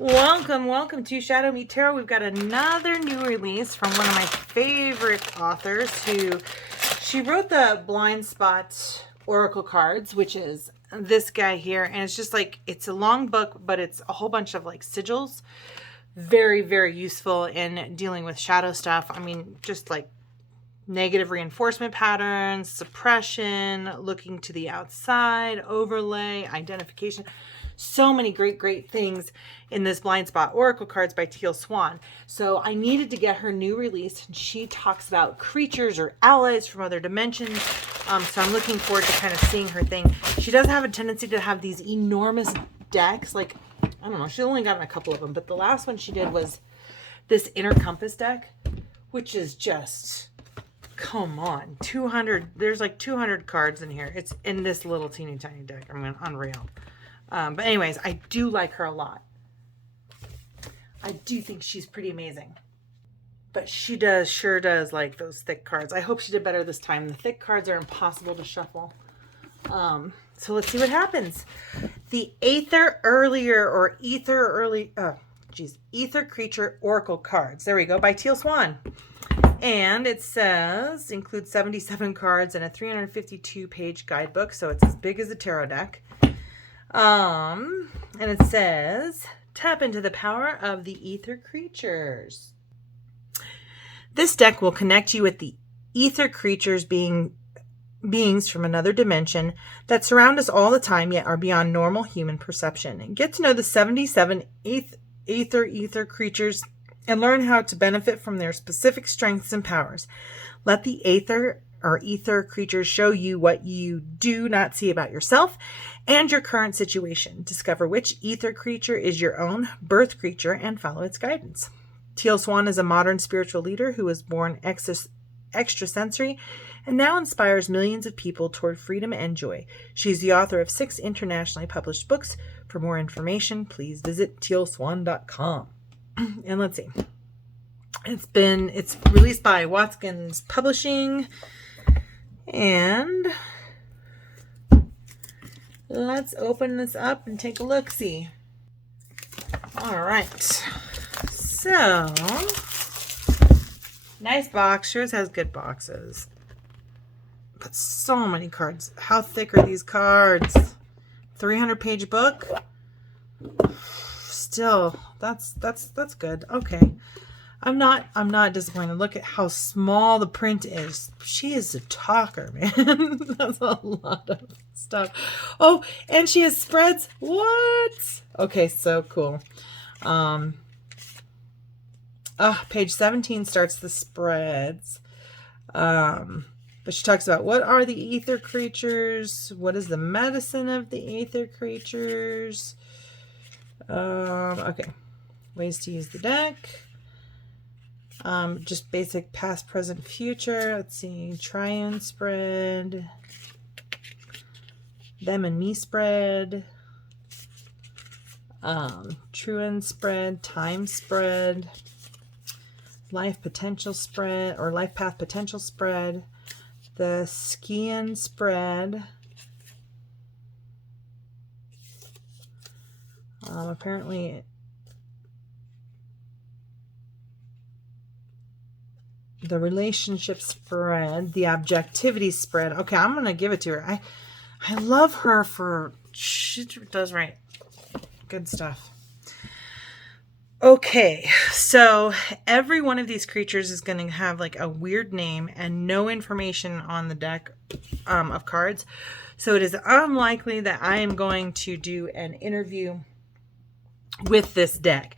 Welcome to ShadowMeTarot. We've got another new release from one of my favorite authors she wrote the Blind Spot Oracle cards, which is this guy here. And it's just like, it's a long book, but it's a whole bunch of like sigils. Very, very useful in dealing with shadow stuff. I mean, just like negative reinforcement patterns, suppression, looking to the outside, overlay, identification. So many great things in this Blind Spot Oracle cards by Teal Swan. So I needed to get her new release. She talks about creatures or allies from other dimensions. So I'm looking forward to kind of seeing her thing. She does have a tendency to have these enormous decks. Like, I don't know, she's only gotten a couple of them, but the last one she did was this Inner Compass deck, which is just, come on, 200. There's like 200 cards in here. It's in this little teeny tiny deck. I mean, unreal. But anyways, I do like her a lot. I do think she's pretty amazing. But she sure does like those thick cards. I hope she did better this time. The thick cards are impossible to shuffle. So let's see what happens. The Aether Ether Creature Oracle cards. There we go, by Teal Swan. And it says, includes 77 cards and a 352-page guidebook. So it's as big as a tarot deck. And it says, tap into the power of the ether creatures. This deck will connect you with the ether creatures, beings from another dimension that surround us all the time, yet are beyond normal human perception. And get to know the 77 ether creatures and learn how to benefit from their specific strengths and powers. Let the ether creatures show you what you do not see about yourself and your current situation. Discover which ether creature is your own birth creature and follow its guidance. Teal Swan is a modern spiritual leader who was born extrasensory and now inspires millions of people toward freedom and joy. She's the author of 6 internationally published books. For more information, please visit tealswan.com. And let's see. It's released by Watkins Publishing. And let's open this up and take a look-see. All right. So, nice box. Sure has good boxes. But so many cards. How thick are these cards? 300-page book? Still, that's good. Okay. I'm not disappointed. Look at how small the print is. She is a talker, man. That's a lot of stuff. Oh, and she has spreads. What? Okay, so cool. Page 17 starts the spreads. But she talks about what are the ether creatures? What is the medicine of the ether creatures? Okay. Ways to use the deck. Just basic past, present, future. Let's see. Triune spread. Them and me spread. Truant spread. Time spread. Life potential spread. Or life path potential spread. The Skian spread. Apparently the relationship spread, the objectivity spread. Okay, I'm going to give it to her. I love her for, she does write good stuff. Okay, so every one of these creatures is going to have like a weird name and no information on the deck of cards. So it is unlikely that I am going to do an interview with this deck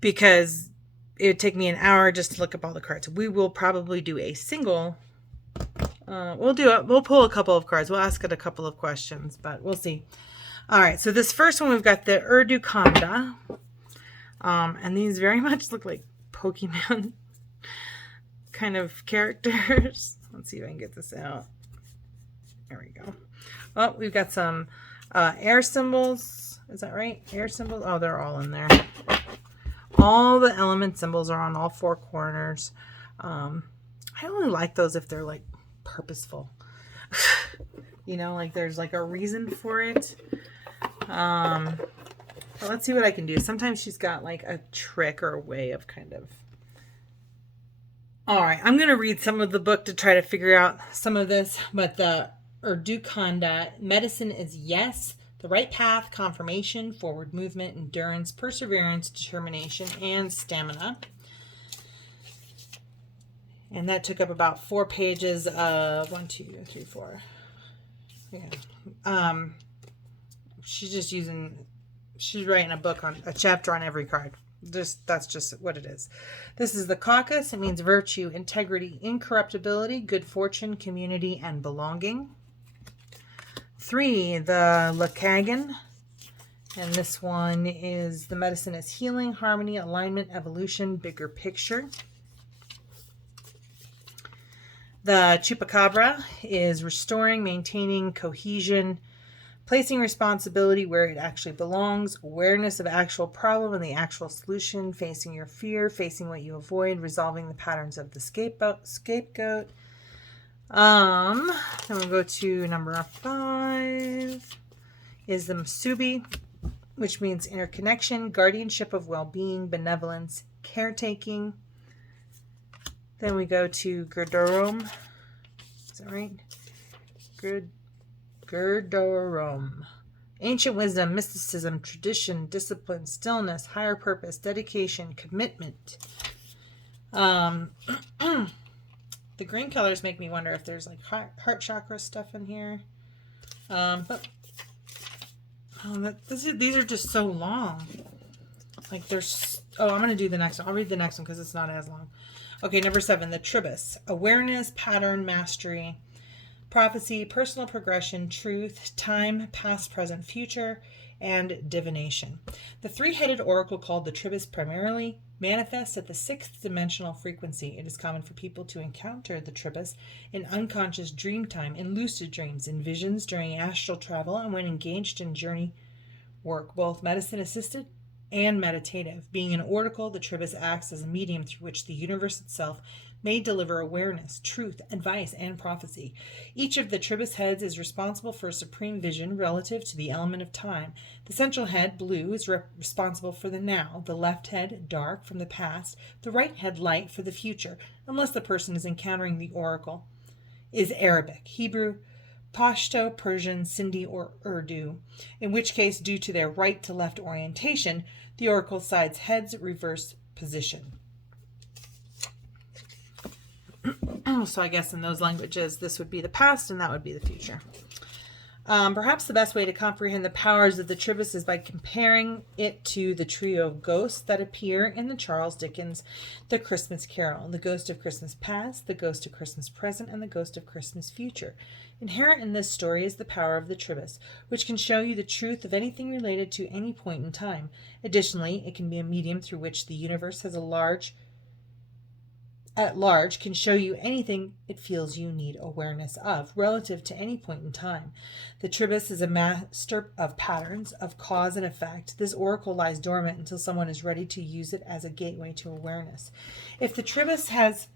because it would take me an hour just to look up all the cards. We will probably do a single. We'll pull a couple of cards. We'll ask it a couple of questions, but we'll see. All right, so this first one, we've got the Urdu Kanda. And these very much look like Pokemon kind of characters. Let's see if I can get this out. There we go. Oh, we've got some air symbols. Is that right? Air symbols? Oh, they're all in there. All the element symbols are on all 4 corners. I only like those if they're like purposeful. You know, like there's like a reason for it. Well, let's see what I can do. Sometimes she's got like a trick or a way of kind of... All right, I'm going to read some of the book to try to figure out some of this, but the Urdu Khanda, medicine is yes, the right path, confirmation, forward movement, endurance, perseverance, determination, and stamina. And that took up about 4 pages of 1, 2, 3, 4. Yeah. She's writing a book on a chapter on every card. That's just what it is. This is the caucus. It means virtue, integrity, incorruptibility, good fortune, community, and belonging. 3, the Lakagan. And this one is the medicine is healing, harmony, alignment, evolution, bigger picture. The Chupacabra is restoring, maintaining cohesion, placing responsibility where it actually belongs, awareness of actual problem and the actual solution, facing your fear, facing what you avoid, resolving the patterns of the scapegoat. Then we'll go to number 5 is the Masubi, which means interconnection, guardianship of well-being, benevolence, caretaking. Then we go to Gerdorum. Is that right? Gerdorum. Ancient wisdom, mysticism, tradition, discipline, stillness, higher purpose, dedication, commitment. The green colors make me wonder if there's like heart chakra stuff in here. But these are just so long. Like there's... Oh, I'm going to do the next one. I'll read the next one because it's not as long. Okay, number 7, the Tribus. Awareness, pattern, mastery, prophecy, personal progression, truth, time, past, present, future, and divination. The 3-headed oracle called the Tribus primarily manifests at the 6th dimensional frequency. It is common for people to encounter the Tribus in unconscious dream time, in lucid dreams, in visions during astral travel, and when engaged in journey work, both medicine assisted and meditative. Being an oracle, the Tribus acts as a medium through which the universe itself may deliver awareness, truth, advice, and prophecy. Each of the Tribus heads is responsible for supreme vision relative to the element of time. The central head, blue, is responsible for the now, the left head, dark, from the past, the right head, light, for the future, unless the person is encountering the oracle, is Arabic, Hebrew, Pashto, Persian, Sindhi, or Urdu, in which case, due to their right to left orientation, the oracle side's head's reverse position. So I guess in those languages, this would be the past and that would be the future. Perhaps the best way to comprehend the powers of the Tribus is by comparing it to the trio of ghosts that appear in the Charles Dickens' The Christmas Carol: the ghost of Christmas past, the ghost of Christmas present, and the ghost of Christmas future. Inherent in this story is the power of the Tribus, which can show you the truth of anything related to any point in time. Additionally, it can be a medium through which the universe has at large can show you anything it feels you need awareness of relative to any point in time. The Tribus is a master of patterns, of cause and effect. This oracle lies dormant until someone is ready to use it as a gateway to awareness. If the Tribus has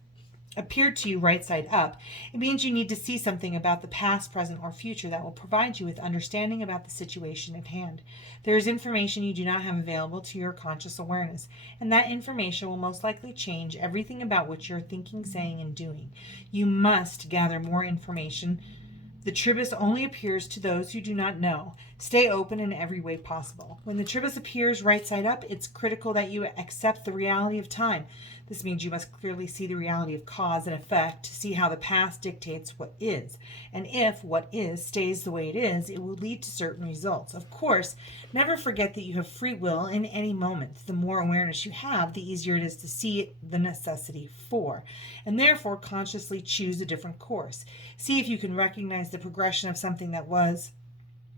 appeared to you right side up, it means you need to see something about the past, present, or future that will provide you with understanding about the situation at hand. There is information you do not have available to your conscious awareness, and that information will most likely change everything about what you're thinking, saying, and doing. You must gather more information. The Tribus only appears to those who do not know. Stay open in every way possible. When the Tribus appears right side up, it's critical that you accept the reality of time. This means you must clearly see the reality of cause and effect to see how the past dictates what is. And if what is stays the way it is, it will lead to certain results. Of course, never forget that you have free will in any moment. The more awareness you have, the easier it is to see the necessity for, and therefore consciously choose a different course. See if you can recognize the progression of something that was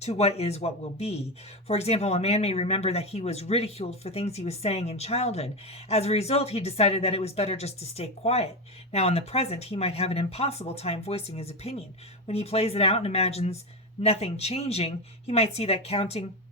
to what is what will be. For example, a man may remember that he was ridiculed for things he was saying in childhood. As a result, he decided that it was better just to stay quiet. Now, in the present, he might have an impossible time voicing his opinion. When he plays it out and imagines nothing changing, he may see that continuing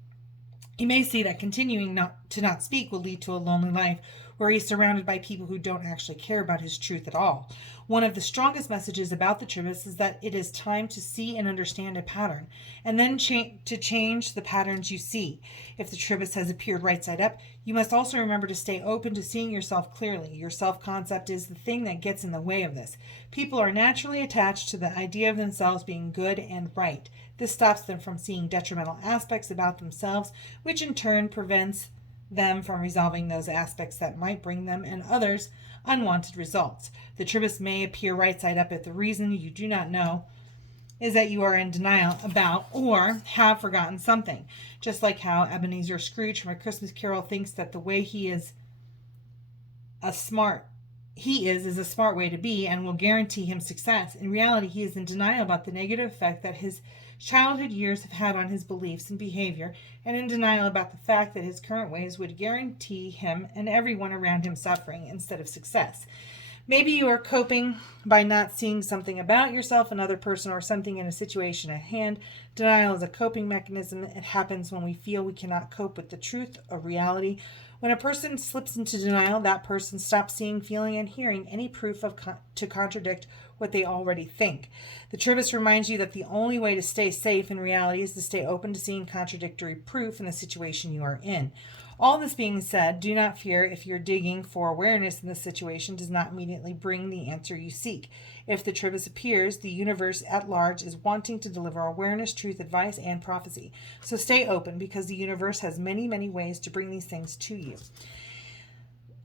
not to speak will lead to a lonely life where he's surrounded by people who don't actually care about his truth at all. One of the strongest messages about the Tribus is that it is time to see and understand a pattern, and then to change the patterns you see. If the Tribus has appeared right side up, you must also remember to stay open to seeing yourself clearly. Your self-concept is the thing that gets in the way of this. People are naturally attached to the idea of themselves being good and right. This stops them from seeing detrimental aspects about themselves, which in turn prevents them from resolving those aspects that might bring them and others unwanted results. The Tribus may appear right side up if the reason you do not know is that you are in denial about or have forgotten something. Just like how Ebenezer Scrooge from A Christmas Carol thinks that the way he is a smart way to be and will guarantee him success. In reality, he is in denial about the negative effect that his childhood years have had on his beliefs and behavior, and in denial about the fact that his current ways would guarantee him and everyone around him suffering instead of success. Maybe you are coping by not seeing something about yourself, another person, or something in a situation at hand. Denial is a coping mechanism. It happens when we feel we cannot cope with the truth or reality. When a person slips into denial, that person stops seeing, feeling, and hearing any proof to contradict what they already think. The Tribus reminds you that the only way to stay safe in reality is to stay open to seeing contradictory proof in the situation you are in. All this being said, do not fear if your digging for awareness in this situation does not immediately bring the answer you seek. If the Tribus appears, the universe at large is wanting to deliver awareness, truth, advice, and prophecy. So stay open, because the universe has many, many ways to bring these things to you.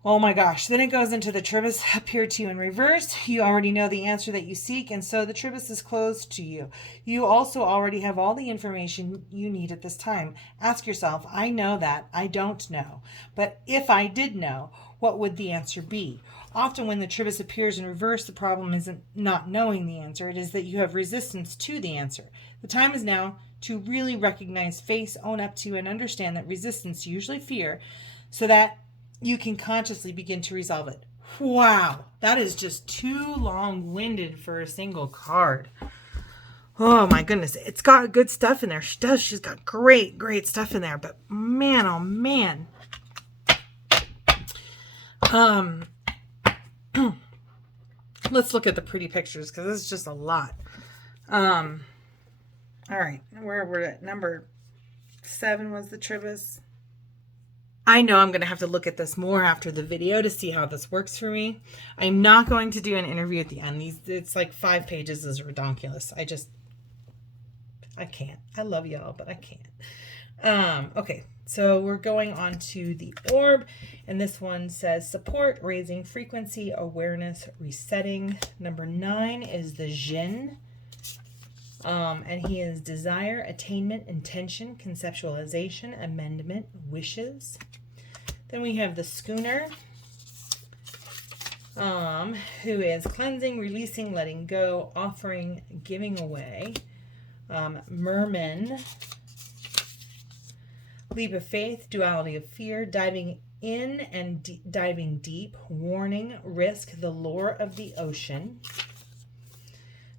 Oh my gosh. Then it goes into the Tribus appeared to you in reverse. You already know the answer that you seek, and so the Tribus is closed to you. You also already have all the information you need at this time. Ask yourself, I know that. I don't know. But if I did know, what would the answer be? Often when the Tribus appears in reverse, the problem isn't not knowing the answer. It is that you have resistance to the answer. The time is now to really recognize, face, own up to, and understand that resistance, usually fear, so that you can consciously begin to resolve it. Wow, that is just too long-winded for a single card. Oh my goodness, it's got good stuff in there. She's got great stuff in there. But man, oh man. Let's look at the pretty pictures, because this is just a lot. All right, where we're at, number 7 was the Tribus. I know I'm going to have to look at this more after the video to see how this works for me. I'm not going to do an interview at the end. It's like 5 pages is ridiculous. I can't. I love y'all, but I can't. Okay, so we're going on to the orb, and this one says support, raising frequency, awareness, resetting. Number 9 is the Jinn. And he is desire, attainment, intention, conceptualization, amendment, wishes. Then we have the Schooner, who is cleansing, releasing, letting go, offering, giving away. Merman, leap of faith, duality of fear, diving in and diving deep, warning, risk, the lure of the ocean.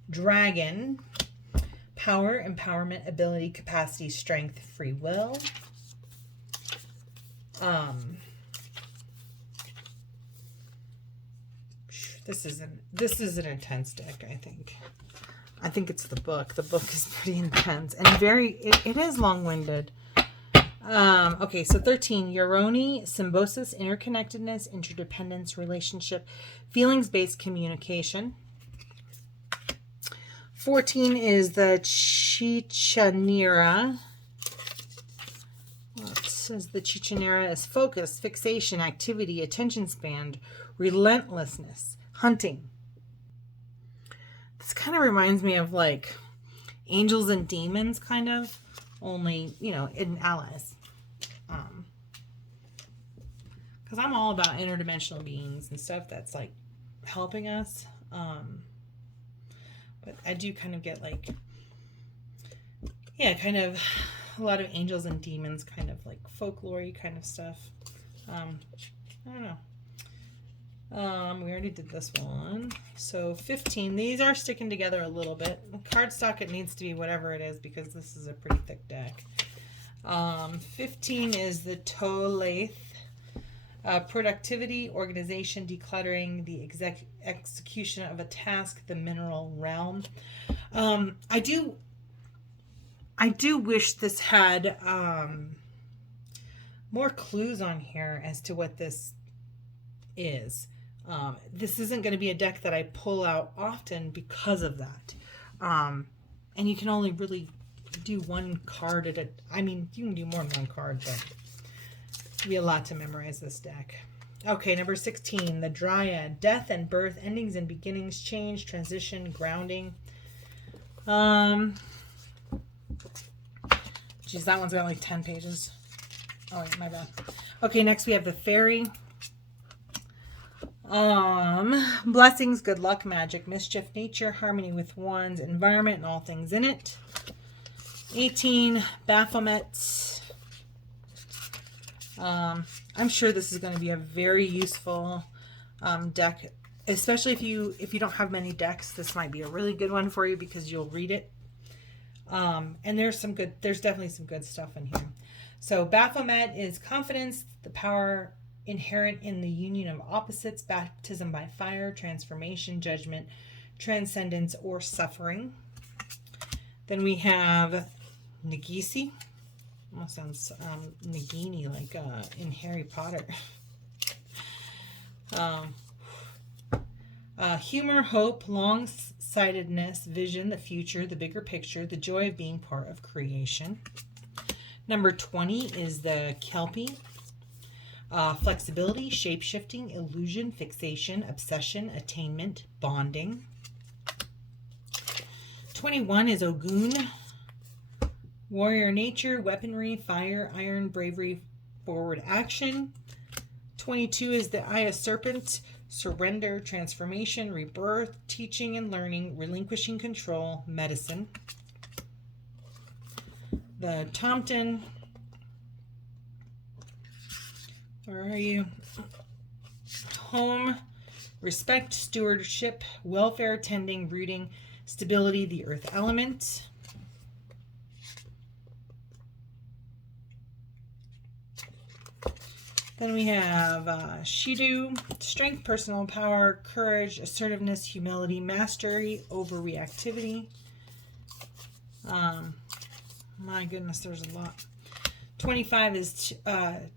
Dragon, power, empowerment, ability, capacity, strength, free will. This is an intense deck, I think. I think it's the book. The book is pretty intense and it is long-winded. Okay, so 13, Uroni, symbiosis, interconnectedness, interdependence, relationship, feelings-based communication. 14 is the Chichanera. Well, it says the Chichanera is focus, fixation, activity, attention span, relentlessness, hunting. This kind of reminds me of like angels and demons, kind of, only, in allies. Because I'm all about interdimensional beings and stuff that's like helping us. But I do kind of get like, kind of a lot of angels and demons, kind of like folklore-y kind of stuff. I don't know. We already did this one. So 15, these are sticking together a little bit. Cardstock, it needs to be whatever it is, because this is a pretty thick deck. 15 is the Tolaith, Productivity, organization, decluttering, the execution of a task, the mineral realm. I do wish this had more clues on here as to what this is. This isn't going to be a deck that I pull out often because of that. And you can only really do one card at a... I mean, you can do more than one card, but it'll be a lot to memorize this deck. Okay, number 16, the Dryad. Death and birth, endings and beginnings, change, transition, grounding. Geez, that one's got like 10 pages. Oh, wait, my bad. Okay, next we have the Fairy. Blessings, good luck, magic, mischief, nature, harmony with wands, environment, and all things in it. 18, Baphomet. I'm sure this is going to be a very useful deck, especially if you don't have many decks. This might be a really good one for you because you'll read it. And there's definitely some good stuff in here. So Baphomet is confidence, the power inherent in the union of opposites, baptism by fire, transformation, judgment, transcendence, or suffering. Then we have Nagisi. Almost sounds Nagini, like in Harry Potter. Humor, hope, long-sightedness, vision, the future, the bigger picture, the joy of being part of creation. Number 20 is the Kelpie. Flexibility, shape-shifting, illusion, fixation, obsession, attainment, bonding. 21 is Ogun. Warrior nature, weaponry, fire, iron, bravery, forward action. 22 is the Eye of Serpent. Surrender, transformation, rebirth, teaching and learning, relinquishing control, medicine. The Tomten. Where are you? Home, respect, stewardship, welfare, tending, rooting, stability, the earth element. Then we have Shidu, strength, personal power, courage, assertiveness, humility, mastery, overreactivity. My goodness, there's a lot. 25 is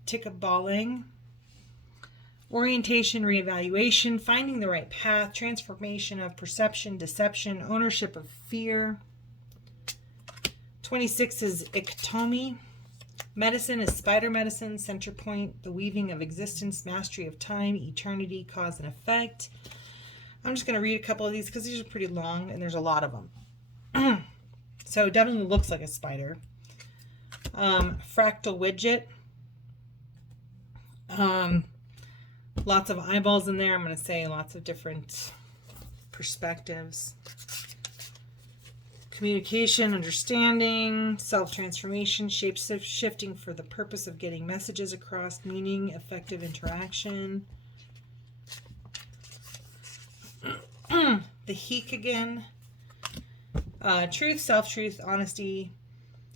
Tikkaballing. Orientation, reevaluation, finding the right path, transformation of perception, deception, ownership of fear. 26 is Iktomi. Medicine is spider medicine, center point, the weaving of existence, mastery of time, eternity, cause and effect. I'm just going to read a couple of these because these are pretty long and there's a lot of them. So it definitely looks like a spider. Fractal widget. Lots of eyeballs in there. I'm going to say lots of different perspectives. Communication, understanding, self-transformation, shape-shifting for the purpose of getting messages across, meaning, effective interaction. The Heek again. Truth, self-truth, honesty,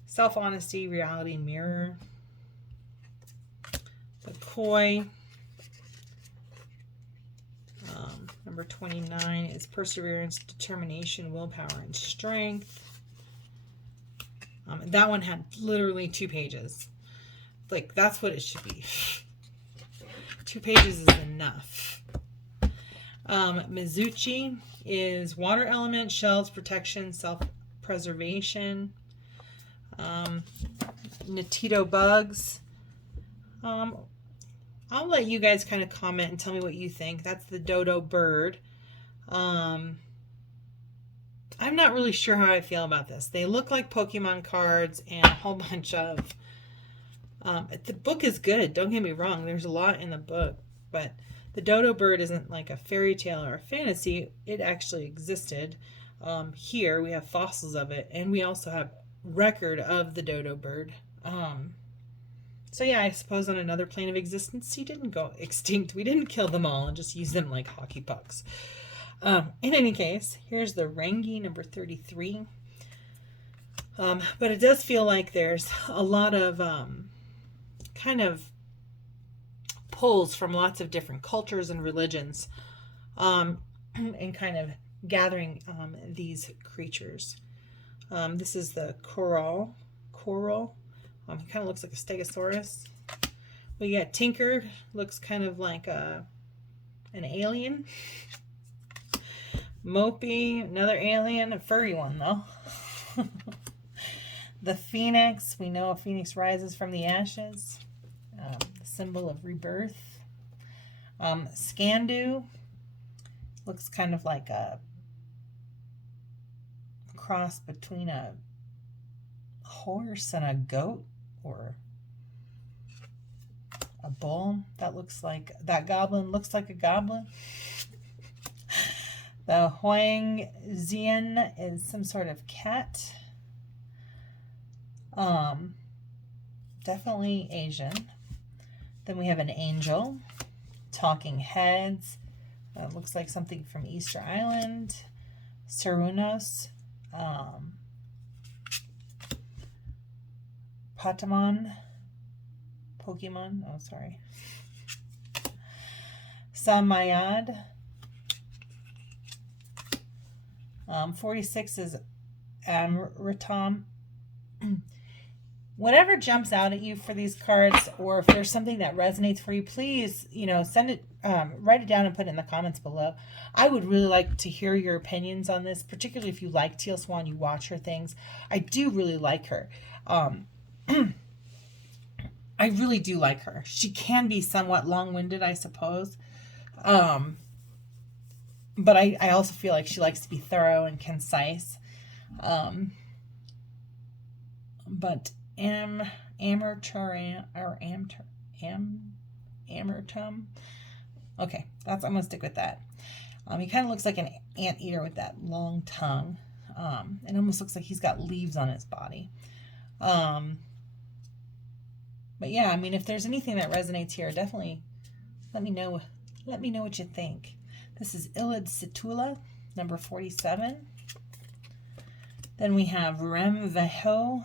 self-honesty, reality, mirror. The Koi. Number 29 is perseverance, determination, willpower, and strength. That one had literally 2 pages. Like, that's what it should be. 2 pages is enough. Mizuchi is water element, shells, protection, self-preservation. Natito bugs. I'll let you guys kind of comment and tell me what you think. That's the dodo bird. I'm not really sure how I feel about this. They look like Pokemon cards and a whole bunch of... the book is good. Don't get me wrong. There's a lot in the book. But the dodo bird isn't like a fairy tale or a fantasy. It actually existed. Here we have fossils of it. And we also have record of the dodo bird. So yeah, I suppose on another plane of existence, he didn't go extinct. We didn't kill them all and just use them like hockey pucks. In any case, here's the Rangi, number 33. But it does feel like there's a lot of kind of pulls from lots of different cultures and religions, and kind of gathering these creatures. This is the coral. It kind of looks like a stegosaurus. We got Tinker, looks kind of like an alien. Mopey, another alien, a furry one though. The Phoenix, we know a phoenix rises from the ashes, the symbol of rebirth. Scandu, looks kind of like a cross between a horse and a goat, or a bull. That goblin looks like a goblin. The Huang Xian is some sort of cat. Definitely Asian. Then we have an angel. Talking heads. Looks like something from Easter Island. Cernunnos. Pokemon. Oh, sorry. Samayad. 46 is Amritam. Whatever jumps out at you for these cards, or if there's something that resonates for you, please, send it, write it down and put it in the comments below. I would really like to hear your opinions on this, particularly if you like Teal Swan, you watch her things. I do really like her. I really do like her. She can be somewhat long-winded, I suppose. But I also feel like she likes to be thorough and concise. But Amertum. Okay, I'm gonna stick with that. He kind of looks like an anteater with that long tongue. It almost looks like he's got leaves on his body. But yeah, I mean, if there's anything that resonates here, definitely let me know. Let me know what you think. This is Ilid Situla, number 47. Then we have Rem Veho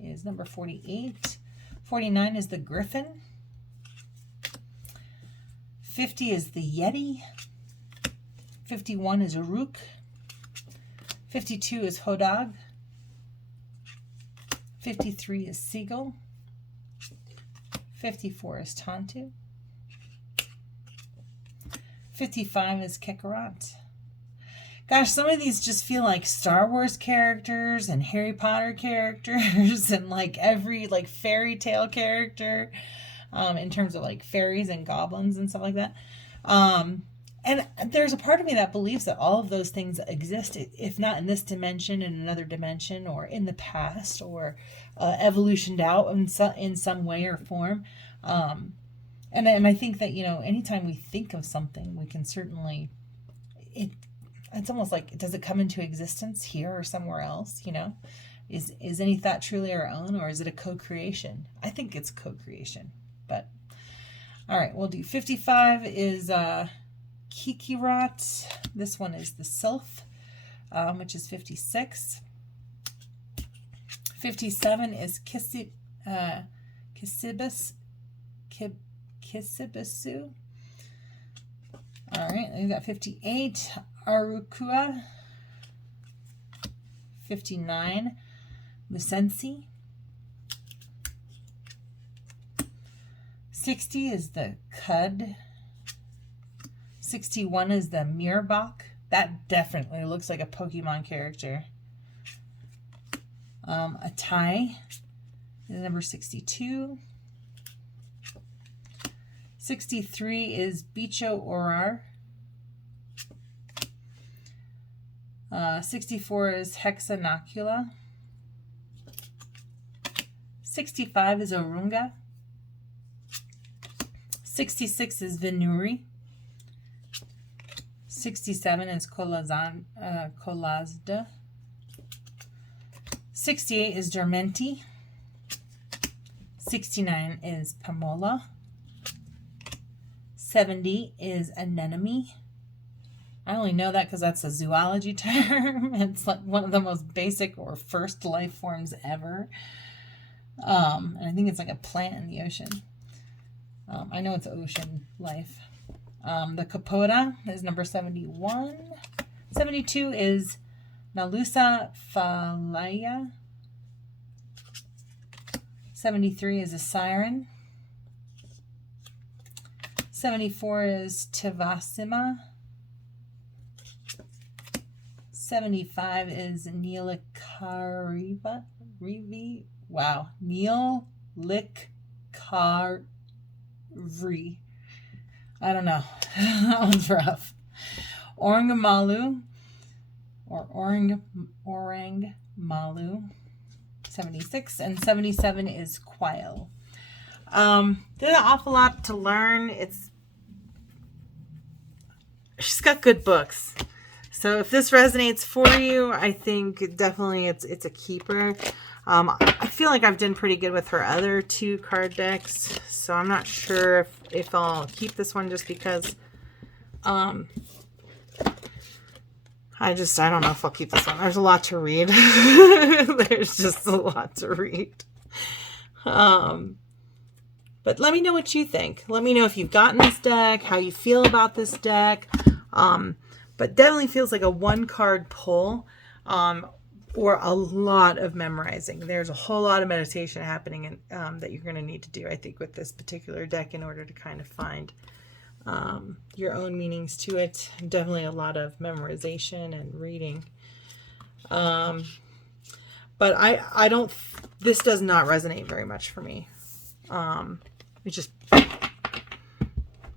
is number 48. 49 is the Griffin. 50 is the Yeti. 51 is Uruk. 52 is Hodag. 53 is Seagull. 54 is Tantu. 55 is Kekarat. Gosh, some of these just feel like Star Wars characters and Harry Potter characters and like every fairy tale character, in terms of like fairies and goblins and stuff like that. And there's a part of me that believes that all of those things exist, if not in this dimension, in another dimension, or in the past, or evolutioned out in some way or form. And I think that, anytime we think of something, we can certainly, it's almost like, does it come into existence here or somewhere else? Is any thought truly our own, or is it a co-creation? I think it's co-creation, but all right, we'll do 55 is Kikirat. This one is the Sylph, which is 56. 57 is Kisibasu. All right, we've got 58, Arukua. 59, Lucensi. 60 is the Cud. 61 is the Mirbok. That definitely looks like a Pokemon character. A Tai is number 62. 63 is Bicho Orar. 64 is Hexanocula. 65 is Orunga. 66 is Venuri. 67 is Kolazda. 68 is Dormenti. 69 is Pamola. 70 is Anemone. I only know that because that's a zoology term. It's like one of the most basic or first life forms ever. And I think it's like a plant in the ocean. I know it's ocean life. The Capota is number 71. 72 is Nalusa Falaya. 73 is a siren. 74 is Tivasima. 75 is Neelikariva. Wow. Neelikari. I don't know. That one's rough. Orangamalu. Or Orangmalu. 76. And 77 is Quail. There's an awful lot to learn. She's got good books. So if this resonates for you, I think definitely it's a keeper. I feel like I've done pretty good with her other 2 card decks, so I'm not sure if I'll keep this one just because I don't know if I'll keep this one. There's a lot to read. There's just a lot to read. But let me know what you think. Let me know if you've gotten this deck, how you feel about this deck. But definitely feels like a 1-card pull, or a lot of memorizing. There's a whole lot of meditation happening that you're going to need to do, I think, with this particular deck in order to kind of find your own meanings to it. Definitely a lot of memorization and reading. But this does not resonate very much for me.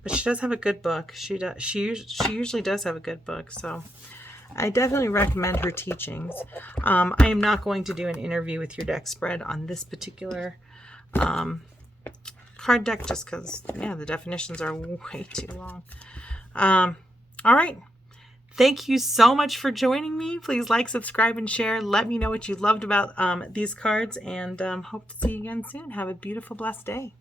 But she does have a good book. She usually does have a good book, so I definitely recommend her teachings. I am not going to do an interview with your deck spread on this particular card deck just because, yeah, the definitions are way too long. All right. Thank you so much for joining me. Please like, subscribe, and share. Let me know what you loved about these cards, and hope to see you again soon. Have a beautiful, blessed day.